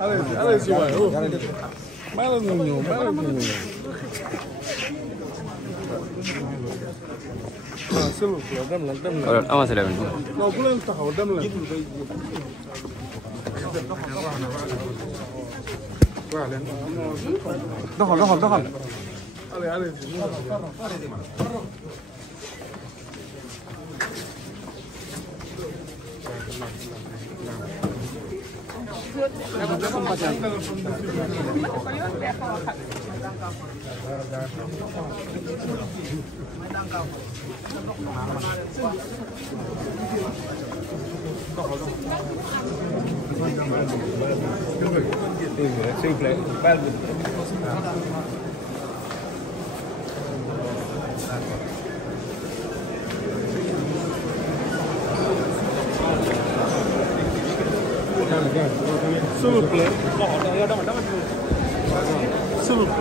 Allez-y, ouais. Oh. Allez-y. Ah, s'il vous plaît, dem leen. alors avancé leen. non bu leen taxaw dem leen. doxal. Allez-y. S'il vous plaît. S'il vous plaît. S'il vous plaît.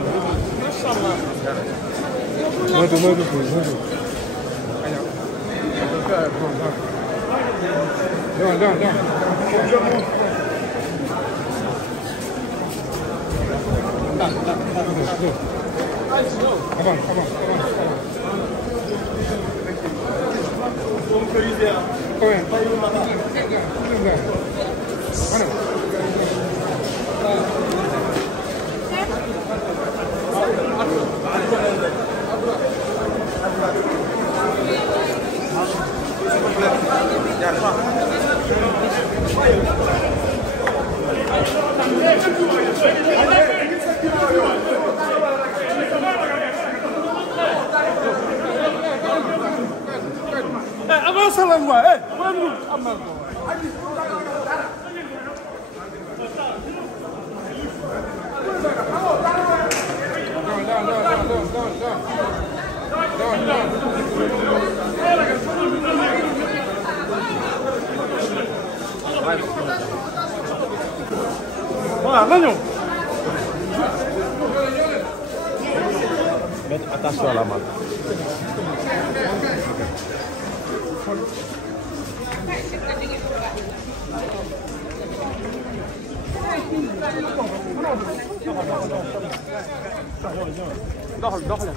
Avance la voie, voilà, là, mettez attention à la main. doxal.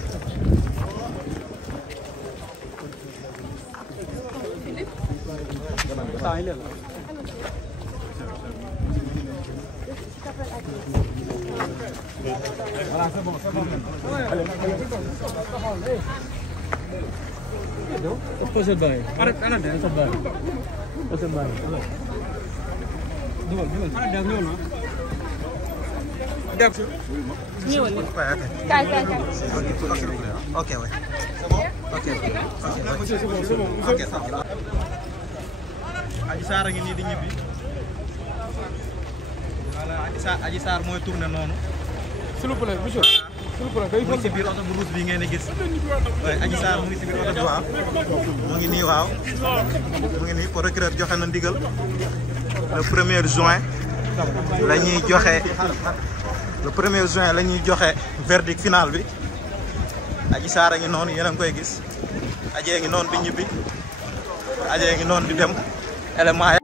Voilà, c'est bon. Allez. Posez le bail. Arrête, le bail. Posez le bail. Ok, ouais. C'est bon. Ok, ça va. Adji Sarr a ngi nii di ñibbi. Voilà, Adji Sarr mooy tourné noonu. S'il vous plaît, monsieur. S'il vous plaît, mu ngi ci biir oto bu rouge bi ngeen di gis. waaye Adji Sarr mu ngi ci biir oto bi waaw. mu ngi nii waaw. mu ngi nii procureur joxe na ndigal. Le 1er juin la ñuy joxe. Le 1er juin la ñuy joxe verdict final bi. Adji Sarr a ngi noonu yéen a ngi koy gis. Adji ngi noonu di ñibbi. Adji ngi noonu di dem. élément